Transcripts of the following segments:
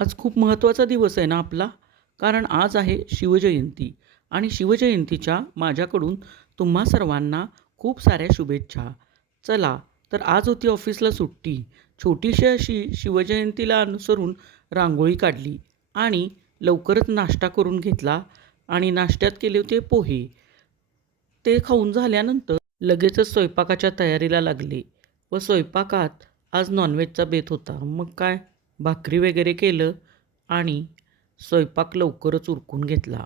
आज खूप महत्त्वाचा दिवस आहे ना आपला, कारण आज आहे शिवजयंती आणि शिवजयंतीच्या माझ्याकडून तुम्हा सर्वांना खूप साऱ्या शुभेच्छा. चला, तर आज होती ऑफिसला सुट्टी. छोटीशी अशी शिवजयंतीला अनुसरून रांगोळी काढली आणि लवकरच नाश्ता करून घेतला आणि नाश्त्यात केले होते पोहे. ते खाऊन झाल्यानंतर लगेचच स्वयंपाकाच्या तयारीला लागले व स्वयंपाकात आज नॉनव्हेजचा बेत होता. मग काय, भाकरी वगैरे केलं आणि स्वयंपाक लवकरच उरकून घेतला.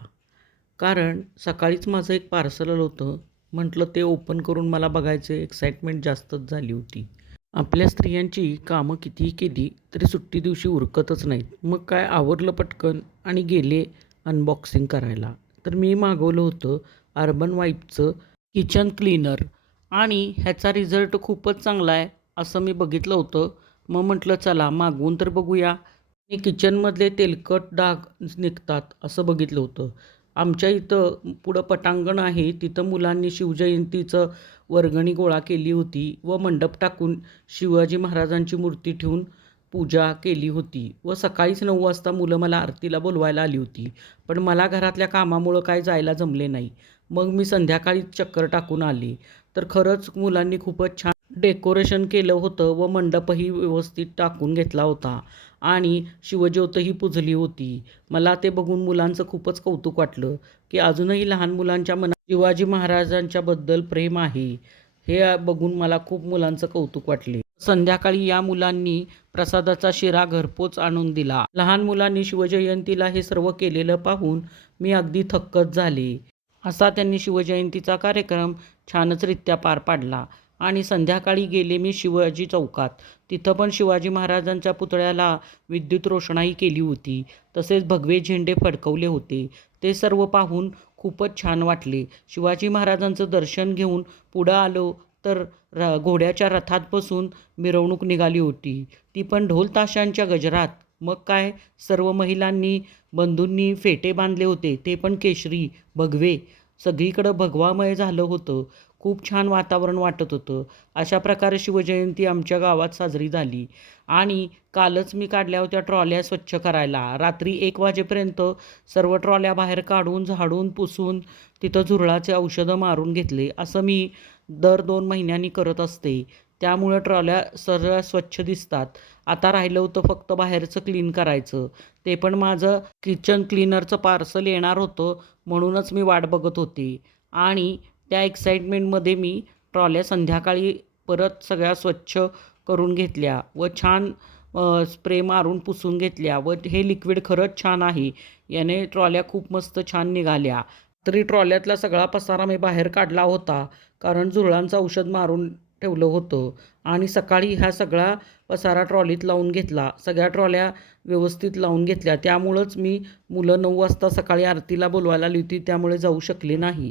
कारण सकाळीच माझं एक पार्सल आलं होतं. म्हटलं ते ओपन करून मला बघायचे एक्साइटमेंट जास्तच झाली होती. आपल्या स्त्रियांची कामं कितीही केली तरी सुट्टी दिवशी उरकतच नाहीत. मग काय आवरलं पटकन आणि गेले अनबॉक्सिंग करायला. तर मी मागवलं होतं अर्बन वाईपचं किचन क्लीनर आणि ह्याचा रिझल्ट खूपच चांगला आहे असं मी बघितलं होतं. मग म्हटलं चला मागवून तर बघूया. हे किचनमधले तेलकट डाग निघतात असं बघितलं होतं. आमच्या इथं पुढं पटांगण आहे, तिथं मुलांनी शिवजयंतीचं वर्गणी गोळा केली होती व मंडप टाकून शिवाजी महाराजांची मूर्ती ठेवून पूजा केली होती व सकाळीच 9 वाजता मुलं मला आरतीला बोलवायला आली होती. पण मला घरातल्या कामामुळं काय जायला जमले नाही. मग मी संध्याकाळीच चक्कर टाकून आले. तर खरंच मुलांनी खूपच छान डेकोरेशन केलं होतं व मंडपही व्यवस्थित टाकून घेतला होता आणि शिवज्योतही पुजली होती. मला ते बघून मुलांचं खूपच कौतुक वाटलं, की अजूनही लहान मुलांच्या मनात शिवाजी महाराजांच्याबद्दल प्रेम आहे. हे बघून मला खूप मुलांचं कौतुक वाटले. संध्याकाळी या मुलांनी प्रसादाचा शिरा घरपोच आणून दिला. लहान मुलांनी शिवजयंतीला हे सर्व केलेलं पाहून मी अगदी थक्कच झाले. असा त्यांनी शिवजयंतीचा कार्यक्रम छानचरित्या पार पाडला आणि संध्याकाळी गेले मी शिवाजी चौकात. तिथं पण शिवाजी महाराजांच्या पुतळ्याला विद्युत रोषणाई केली होती. तसेच भगवे झेंडे फडकवले होते. ते सर्व पाहून खूपच छान वाटले. शिवाजी महाराजांचं दर्शन घेऊन पुढं आलो तर घोड्याच्या रथात बसून मिरवणूक निघाली होती. ती पण ढोल ताशांच्या गजरात. मग काय, सर्व महिलांनी बंधूंनी फेटे बांधले होते, ते पण केशरी, भगवे. सगळीकडं भगवामय झालं होतं. खूप छान वातावरण वाटत होतं. अशा प्रकारे शिवजयंती आमच्या गावात साजरी झाली आणि कालच मी काढल्या होत्या ट्रॉल्या स्वच्छ करायला. रात्री 1 वाजेपर्यंत सर्व ट्रॉल्या बाहेर काढून, झाडून, पुसून तिथं झुरळाचे औषधं मारून घेतले. असं मी दर 2 महिन्यांनी करत असते. त्यामुळं ट्रॉल्या सर्व स्वच्छ दिसतात. आता राहिलं होतं फक्त बाहेरचं क्लीन करायचं. ते पण माझं किचन क्लीनरचं पार्सल येणार होतं म्हणूनच मी वाट बघत होते आणि त्या एक्साइटमेंटमध्ये मी ट्रॉल्या संध्याकाळी परत सगळ्या स्वच्छ करून घेतल्या व छान स्प्रे मारून पुसून घेतल्या व हे लिक्विड खरंच छान आहे. याने ट्रॉल्या खूप मस्त छान निघाल्या. तरी ट्रॉल्यातला सगळा पसारा मी बाहेर काढला होता, कारण झुरळांचं औषध मारून ठेवलं होतं आणि सकाळी हा सगळा पसारा ट्रॉलीत लावून घेतला. सगळ्या ट्रॉल्या व्यवस्थित लावून घेतल्या. त्यामुळंच मी मुलं 9 वाजता सकाळी आरतीला बोलवायला आली होती, त्यामुळे जाऊ शकले नाही.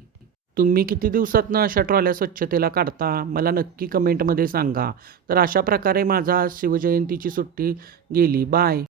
तुम्ही किती दिवसातनं अशा ट्रॉल्या स्वच्छतेला काढता? मला नक्की कमेंटमध्ये सांगा. तर अशा प्रकारे माझा आज शिवजयंतीची सुट्टी गेली. बाय.